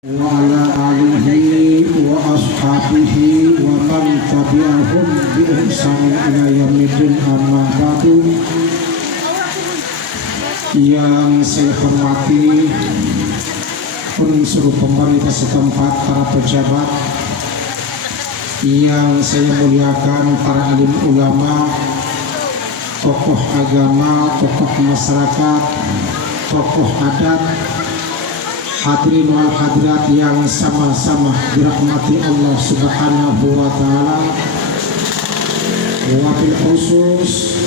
wa ala alihi wa ashabihi wa man tabi'ahum bi ihsan ila yaumil amma ba'du. Yang saya hormati unsur pemerintah setempat, para pejabat, yang saya muliakan para alim ulama, tokoh agama, tokoh masyarakat, tokoh adat, hadirin wal hadirat yang sama-sama dirahmati Allah Subhanahu wa taala. Wabil khusus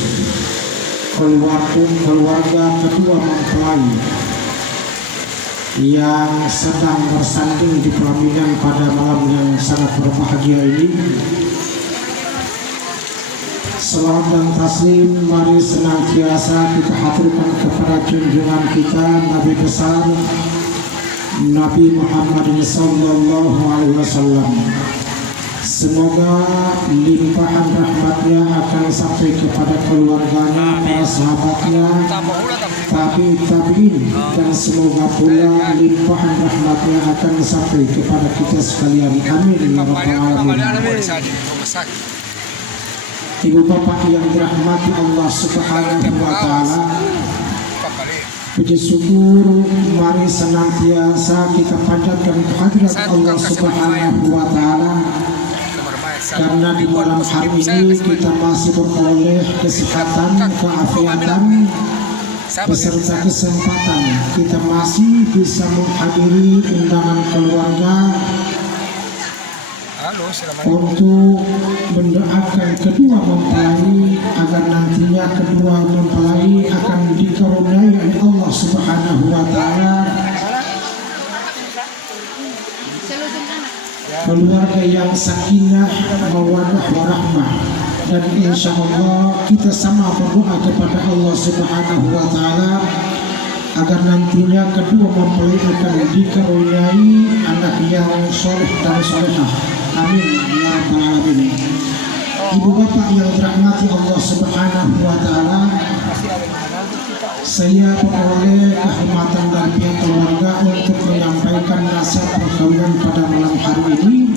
keluarga kedua mempelai yang sedang bersanding di pelaminan pada malam yang sangat berbahagia ini. Salam dan taslim mari senantiasa kita haturkan kepada junjungan kita Nabi besar Nabi Muhammad sallallahu alaihi wasallam. Semoga limpahan rahmatnya akan sampai kepada keluarganya, para sahabatnya, tabi'in, dan semoga pula limpahan rahmatnya akan sampai kepada kita sekalian. Amin ya rabbal alamin. Ibu bapak yang dirahmati Allah Subhanahu wa taala, puji syukur mari senantiasa kita panjatkan kehadirat Allah Subhanahu wa taala, karena di malam hari ini kita masih beroleh kesehatan, keafiatan, beserta kesempatan kita masih bisa menghadiri undangan keluarga untuk mendoakan kedua mempelai agar nantinya kedua mempelai akan dikaruniai oleh Allah Subhanahu wa taala keluarga yang sakinah, mawaddah warahmah, dan insya Allah kita sama berdoa kepada Allah Subhanahu wa taala agar nantinya kedua mempelai akan dikaruniai anak yang soleh dan solehah. Amin ya rabbal alamin. Ibu bapak yang dirahmati Allah Subhanahu wa taala, saya beroleh kehormatan dari pihak keluarga untuk menyampaikan nasihat perkawinan pada malam hari ini.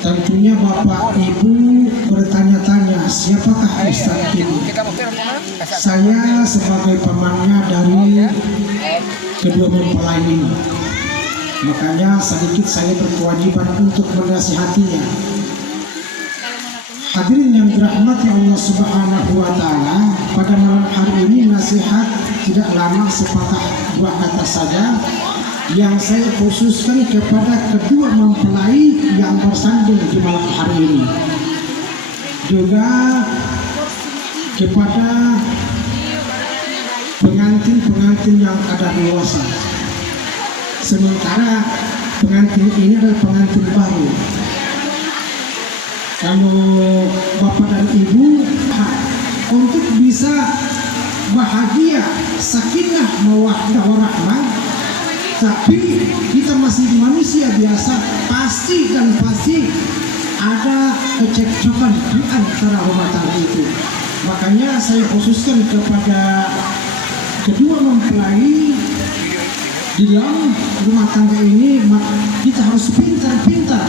Tentunya bapak ibu bertanya-tanya, siapakah Ustaz ini? Saya sebagai pamannya dari kedua mempelai ini, makanya sedikit saya berkewajiban untuk menasihatinya. Hadirin yang dirahmati Allah Subhanahu wa taala, pada malam hari ini nasihat tidak lama, sepatah dua kata saja yang saya khususkan kepada kedua mempelai yang bersanding di malam hari ini, juga kepada pengantin-pengantin yang ada di luar sana. Sementara pengantin ini adalah pengantin baru. Kalau bapak dan ibu untuk bisa bahagia, sakinah, mawaddah warahmah, tapi kita masih manusia biasa, pasti ada kecekcokan di antara rumah tangga itu. Makanya saya khususkan kepada kedua mempelai di dalam rumah tangga ini, kita harus pintar-pintar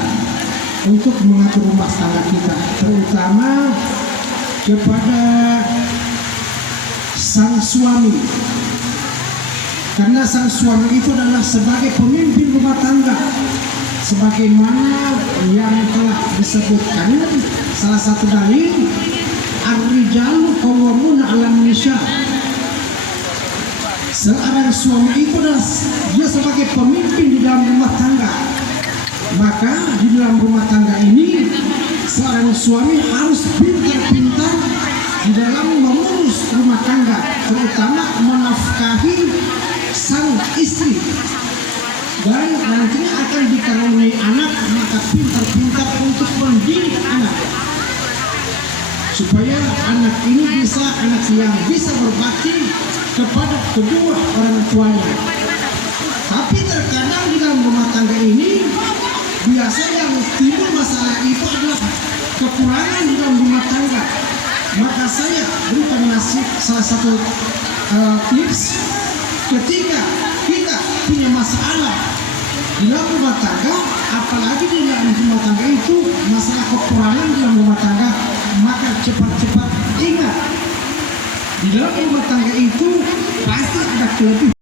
untuk mengatur rumah tangga kita, terutama kepada sang suami, karena sang suami itu adalah sebagai pemimpin rumah tangga, sebagaimana yang telah disebutkan salah satu dalil, ar-rijalu qawwamuna 'alan nisa. Seorang suami itu adalah dia sebagai pemimpin di dalam rumah tangga. Maka di dalam rumah tangga ini seorang suami harus pintar-pintar di dalam mengurus rumah tangga, terutama menafkahi sang istri, dan nantinya akan dikaruniai anak, maka pintar-pintar untuk mendidik anak supaya anak ini anak yang bisa berbakti kepada kedua orang tuanya. Tapi terkadang di dalam rumah tangga ini biasa yang timbul masalah itu adalah kekurangan di dalam rumah tangga. Maka saya berikan salah satu tips ketika kita punya masalah di dalam rumah tangga, apalagi di dalam rumah tangga itu masalah peperangan di dalam rumah tangga, maka cepat-cepat ingat, di dalam rumah tangga itu pasti ada kelebihan.